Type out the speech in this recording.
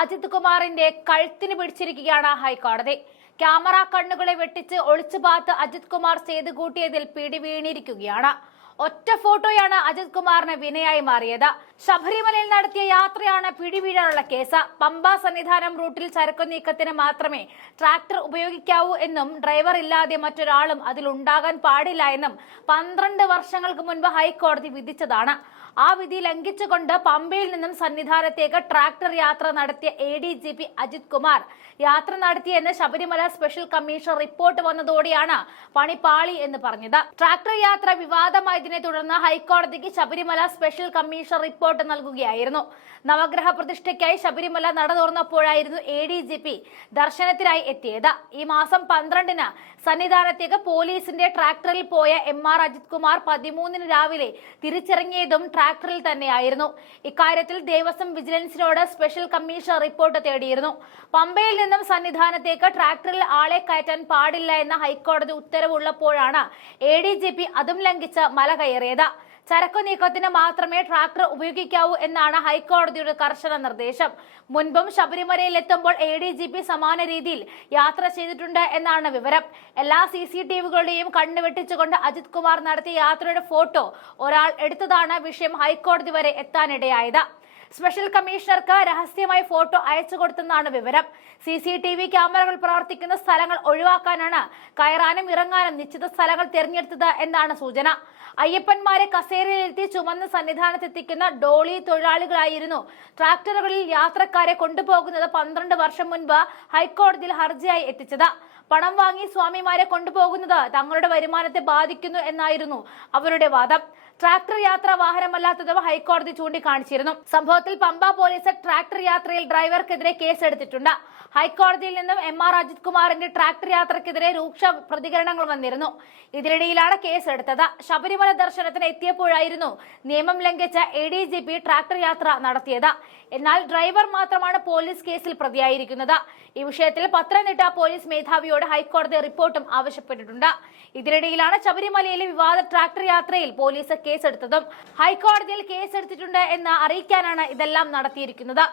അജിത് കുമാറിന്റെ കഴുത്തിന് പിടിച്ചിരിക്കുകയാണ് ഹൈക്കോടതി. ക്യാമറ കണ്ണുകളെ വെട്ടിച്ച് ഒളിച്ചുപാത്ത് അജിത് കുമാർ ചെയ്തു കൂട്ടിയതിൽ പിടിവീണിരിക്കുകയാണ്. ഒറ്റ ഫോട്ടോയാണ് അജിത് കുമാറിന് വിനയായി മാറിയത്. ശബരിമലയിൽ നടത്തിയ യാത്രയാണ് പിടിവീഴാനുള്ള കേസ്. പമ്പ സന്നിധാനം റൂട്ടിൽ ചരക്കു നീക്കത്തിന് മാത്രമേ ട്രാക്ടർ ഉപയോഗിക്കാവൂ എന്നും ഡ്രൈവർ ഇല്ലാതെ മറ്റൊരാളും അതിലുണ്ടാകാൻ പാടില്ല എന്നും 12 വർഷങ്ങൾക്ക് മുൻപ് ഹൈക്കോടതി വിധിച്ചതാണ്. ആ വിധി ലംഘിച്ചുകൊണ്ട് പമ്പയിൽ നിന്നും സന്നിധാനത്തേക്ക് ട്രാക്ടർ യാത്ര നടത്തിയ ADGP അജിത് കുമാർ യാത്ര നടത്തിയെന്ന് ശബരിമല സ്പെഷ്യൽ കമ്മീഷൻ റിപ്പോർട്ട് വന്നതോടെയാണ് പണിപാളി എന്ന് പറഞ്ഞത്. ട്രാക്ടർ യാത്ര വിവാദമായതിനെ തുടർന്ന് ഹൈക്കോടതിക്ക് ശബരിമല സ്പെഷ്യൽ കമ്മീഷൻ റിപ്പോർട്ട് നൽകുകയായിരുന്നു. നവഗ്രഹ പ്രതിഷ്ഠയ്ക്കായി ശബരിമല നട തുറന്നപ്പോഴായിരുന്നു ADGP ദർശനത്തിനായി എത്തിയത്. ഈ മാസം 12-ന് സന്നിധാനത്തേക്ക് പോലീസിന്റെ ട്രാക്ടറിൽ പോയ MR അജിത് കുമാർ 13-ന് രാവിലെ തിരിച്ചിറങ്ങിയതും ട്രാക്ടറിൽ തന്നെയായിരുന്നു. ഇക്കാര്യത്തിൽ ദേവസ്വം വിജിലൻസിനോട് സ്പെഷ്യൽ കമ്മീഷൻ റിപ്പോർട്ട് തേടിയിരുന്നു. പമ്പയിൽ നിന്നും സന്നിധാനത്തേക്ക് ട്രാക്ടറിൽ ആളെ കയറ്റാൻ പാടില്ല എന്ന ഹൈക്കോടതി ഉത്തരവുള്ളപ്പോഴാണ് ADGP അതും ലംഘിച്ച് മല കയറിയത്. ചരക്കു നീക്കത്തിന് മാത്രമേ ട്രാക്ടർ ഉപയോഗിക്കാവൂ എന്നാണ് ഹൈക്കോടതിയുടെ കർശന നിർദ്ദേശം. മുൻപും ശബരിമലയിൽ എത്തുമ്പോൾ ADGP സമാന രീതിയിൽ യാത്ര ചെയ്തിട്ടുണ്ട് എന്നാണ് വിവരം. എല്ലാ CCTVകളുടെയും കണ്ണ് വെട്ടിച്ചുകൊണ്ട് അജിത് കുമാർ നടത്തിയ യാത്രയുടെ ഫോട്ടോ ഒരാൾ എടുത്തതാണ് വിഷയം ഹൈക്കോടതി വരെ എത്താനിടയായത്. സ്പെഷ്യൽ കമ്മീഷണർക്ക് രഹസ്യമായി ഫോട്ടോ അയച്ചു കൊടുത്തെന്നാണ് വിവരം. CCTV ക്യാമറകൾ പ്രവർത്തിക്കുന്ന സ്ഥലങ്ങൾ ഒഴിവാക്കാനാണ് കയറാനും ഇറങ്ങാനും നിശ്ചിത സ്ഥലങ്ങൾ തിരഞ്ഞെടുത്തത് എന്നാണ് സൂചന. അയ്യപ്പന്മാരെ കസേരയിലെത്തി ചുമന്ന് സന്നിധാനത്തെത്തിക്കുന്ന ഡോളി തൊഴിലാളികളായിരുന്നു ട്രാക്ടറുകളിൽ യാത്രക്കാരെ കൊണ്ടുപോകുന്നത് 12 വർഷം മുൻപ് ഹൈക്കോടതിയിൽ ഹർജിയായി എത്തിച്ചത്. പണം വാങ്ങി സ്വാമിമാരെ കൊണ്ടുപോകുന്നത് തങ്ങളുടെ വരുമാനത്തെ ബാധിക്കുന്നു എന്നായിരുന്നു അവരുടെ വാദം. ട്രാക്ടർ യാത്ര വാഹനമല്ലാത്തതും ഹൈക്കോടതി ചൂണ്ടിക്കാണിച്ചിരുന്നു. സംഭവത്തിൽ പമ്പ പോലീസ് ട്രാക്ടർ യാത്രയിൽ ഡ്രൈവർക്കെതിരെ കേസെടുത്തിട്ടുണ്ട്. ഹൈക്കോടതിയിൽ നിന്നും MR അജിത് കുമാറിന്റെ ട്രാക്ടർ യാത്രക്കെതിരെ രൂക്ഷ പ്രതികരണങ്ങൾ വന്നിരുന്നു. ഇതിനിടയിലാണ് കേസെടുത്തത്. ശബരിമല ദർശനത്തിന് എത്തിയപ്പോഴായിരുന്നു നിയമം ലംഘിച്ച ADGP ട്രാക്ടർ യാത്ര നടത്തിയത്. എന്നാൽ ഡ്രൈവർ മാത്രമാണ് പോലീസ് കേസിൽ പ്രതിയായിരിക്കുന്നത്. ഈ വിഷയത്തിൽ പത്തനംതിട്ട പോലീസ് മേധാവിയോട് ഹൈക്കോടതി റിപ്പോർട്ടും ആവശ്യപ്പെട്ടിട്ടുണ്ട്. ഇതിനിടയിലാണ് ശബരിമലയിലെ വിവാദ ട്രാക്ടർ യാത്രയിൽ പോലീസ് കേസെടുത്തതും. ഹൈക്കോടതിയിൽ കേസെടുത്തിട്ടുണ്ട് എന്ന് അറിയിക്കാനാണ് ഇതെല്ലാം നടത്തിയിരിക്കുന്നത്.